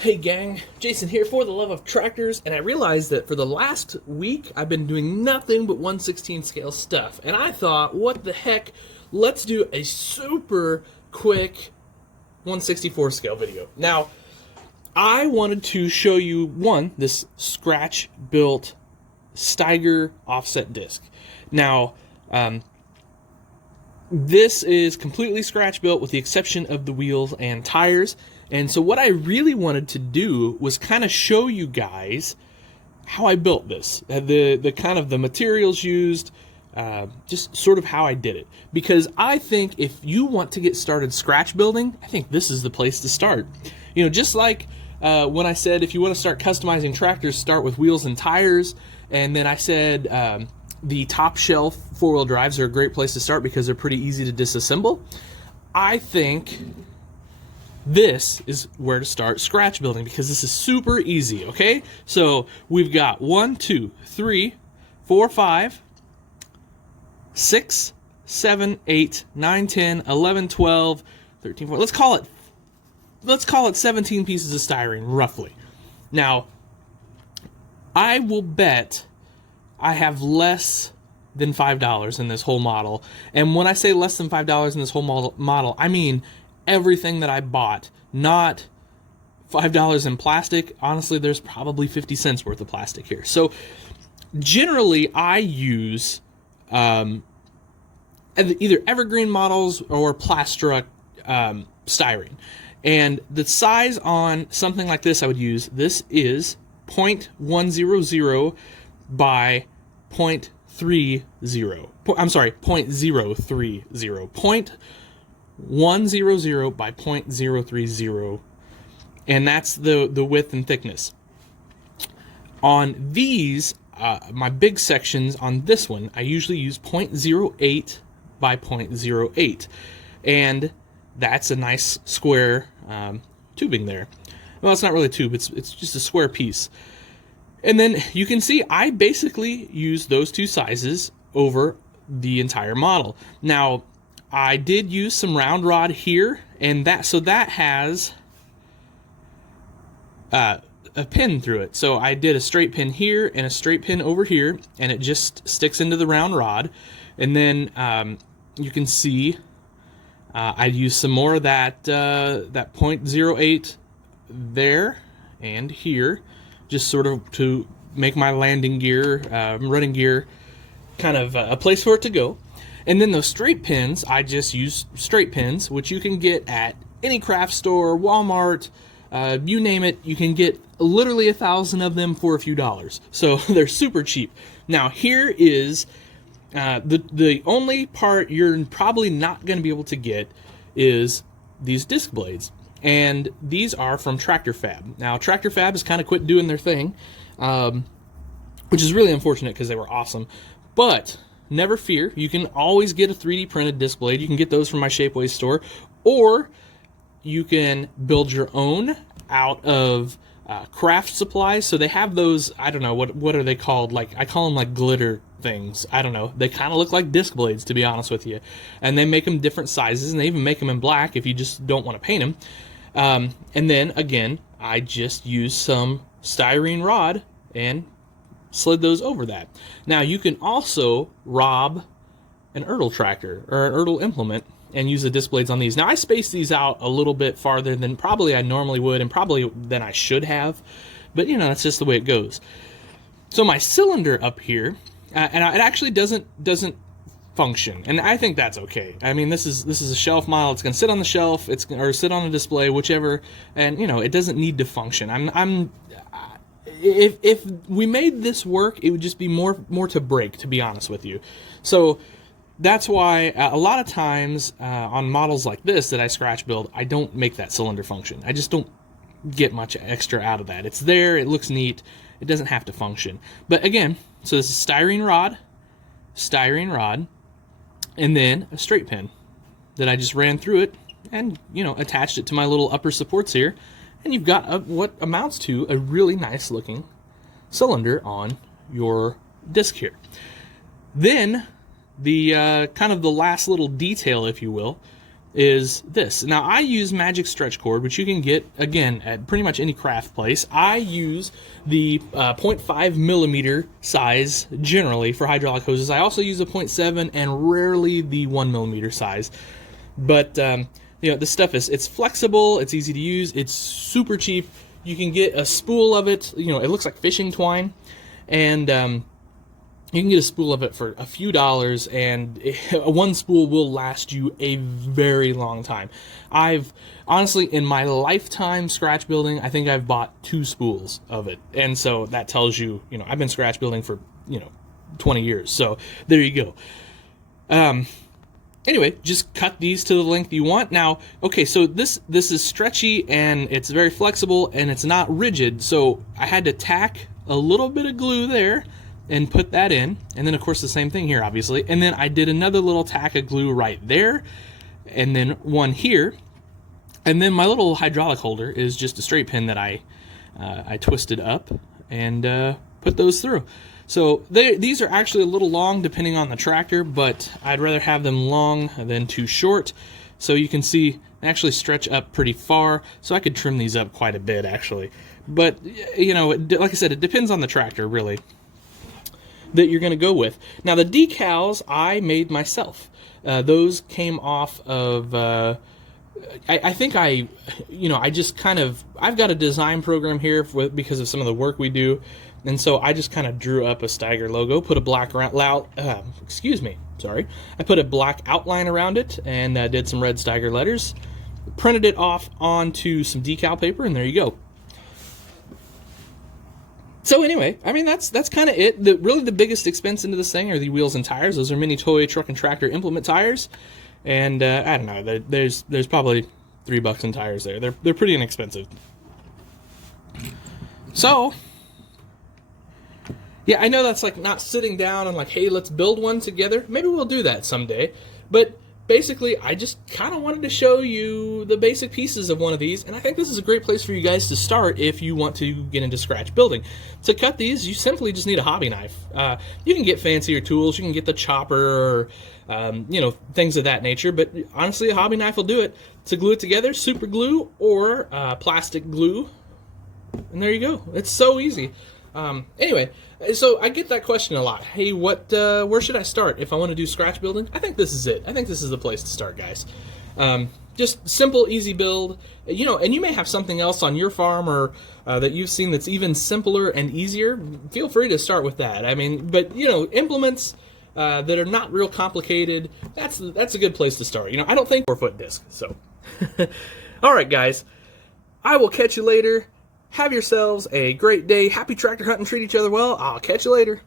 Hey gang, Jason here for the love of tractors, and I realized that for the last week I've been doing nothing but 1/16 scale stuff, and I thought, what the heck, let's do a super quick 1/64 scale video. Now, I wanted to show you, this scratch-built Steiger offset disc. Now, this is completely scratch-built with the exception of the wheels and tires. And so what I really wanted to do was kind of show you guys how I built this, the kind of the materials used, just sort of how I did it. Because I think if you want to get started scratch building, I think this is the place to start. You know, just like when I said if you want to start customizing tractors, start with wheels and tires. And then I said the top shelf four-wheel drives are a great place to start because they're pretty easy to disassemble. I think this is where to start scratch building because this is super easy, okay? So we've got 1, 2, 3, 4, 5, 6, 7, 8, 9, 10, 11, 12, 13, 14. Let's call it 17 pieces of styrene, roughly. Now, I will bet I have less than $5 in this whole model. And when I say less than $5 in this whole model, I mean everything that I bought, not $5 in plastic. Honestly, there's probably 50 cents worth of plastic here. So generally I use either evergreen models or Plastruct styrene. And the size on something like this I would use, this is 0.100 by 0.30. I'm sorry, 0.030. 0.100 by 0.030, and that's the width and thickness. On these, my big sections on this one, I usually use 0.08 by 0.08, and that's a nice square tubing there. Well, it's not really a tube, it's just a square piece. And then you can see I basically use those two sizes over the entire model. Now, I did use some round rod here, and that has a pin through it. So I did a straight pin here and a straight pin over here, and it just sticks into the round rod. And then you can see I used some more of that 0.08 there and here, just sort of to make my landing gear, running gear, kind of a place for it to go. And then those straight pins, I just use straight pins, which you can get at any craft store, Walmart, you name it. You can get literally 1,000 of them for a few dollars. So they're super cheap. Now here is the only part you're probably not going to be able to get is these disc blades. And these are from Tractor Fab. Now Tractor Fab has kind of quit doing their thing, which is really unfortunate because they were awesome. But never fear, you can always get a 3D printed disc blade. You can get those from my Shapeways store, or you can build your own out of craft supplies. So they have those, I don't know, what are they called? Like, I call them like glitter things. I don't know. They kind of look like disc blades, to be honest with you. And they make them different sizes, and they even make them in black if you just don't want to paint them. And then, again, I just use some styrene rod and slid those over that. Now, you can also rob an Ertl tractor or an Ertl implement and use the disc blades on these. Now, I spaced these out a little bit farther than probably I normally would and probably than I should have, but, you know, that's just the way it goes. So my cylinder up here, and it actually doesn't function, and I think that's okay. I mean, this is a shelf model. It's going to sit on the shelf, or sit on a display, whichever, and, you know, it doesn't need to function. If we made this work, it would just be more to break, to be honest with you. So that's why a lot of times on models like this that I scratch build, I don't make that cylinder function. I just don't get much extra out of that. It's there, it looks neat, it doesn't have to function. But again, so this is styrene rod, and then a straight pin that I just ran through it and, you know, attached it to my little upper supports here. And you've got what amounts to a really nice looking cylinder on your disc here. Then the kind of the last little detail, if you will, is this. Now, I use magic stretch cord, which you can get, again, at pretty much any craft place. I use the 0.5 millimeter size generally for hydraulic hoses. I also use a 0.7 and rarely the 1 millimeter size. But, you know, this stuff it's flexible, it's easy to use, it's super cheap. You can get a spool of it, you know, it looks like fishing twine, and you can get a spool of it for a few dollars, and one spool will last you a very long time. I've honestly, in my lifetime scratch building, I think I've bought 2 spools of it, and so that tells you, you know, I've been scratch building for, you know, 20 years. So there you go. Anyway, just cut these to the length you want. Now, okay, so this is stretchy and it's very flexible and it's not rigid. So I had to tack a little bit of glue there and put that in, and then of course the same thing here, obviously, and then I did another little tack of glue right there, and then one here, and then my little hydraulic holder is just a straight pin that I twisted up and put those through. So these are actually a little long depending on the tractor, but I'd rather have them long than too short. So you can see they actually stretch up pretty far, so I could trim these up quite a bit actually. But you know, like I said, it depends on the tractor really that you're going to go with. Now the decals I made myself. Those came off of, I think I just kind of, I've got a design program here because of some of the work we do, and so I just kind of drew up a Steiger logo, put a black I put a black outline around it, and did some red Steiger letters, printed it off onto some decal paper, and there you go. So anyway, I mean, that's kind of it. Really the biggest expense into this thing are the wheels and tires. Those are mini toy truck and tractor implement tires, and I don't know. There's probably $3 in tires there. They're pretty inexpensive. So yeah, I know that's like not sitting down and like, hey, let's build one together. Maybe we'll do that someday. But basically, I just kind of wanted to show you the basic pieces of one of these, and I think this is a great place for you guys to start if you want to get into scratch building. To cut these, you simply just need a hobby knife. You can get fancier tools, you can get the chopper, or you know, things of that nature, but honestly, a hobby knife will do it. To glue it together, super glue or plastic glue, and there you go. It's so easy. Anyway, so I get that question a lot. Hey, where should I start if I want to do scratch building? I think this is it. I think this is the place to start, guys. Just simple, easy build. You know, and you may have something else on your farm or that you've seen that's even simpler and easier. Feel free to start with that. I mean, but you know, implements that are not real complicated. That's a good place to start. You know, I don't think 4-foot disc. So, all right, guys. I will catch you later. Have yourselves a great day. Happy tractor hunting. Treat each other well. I'll catch you later.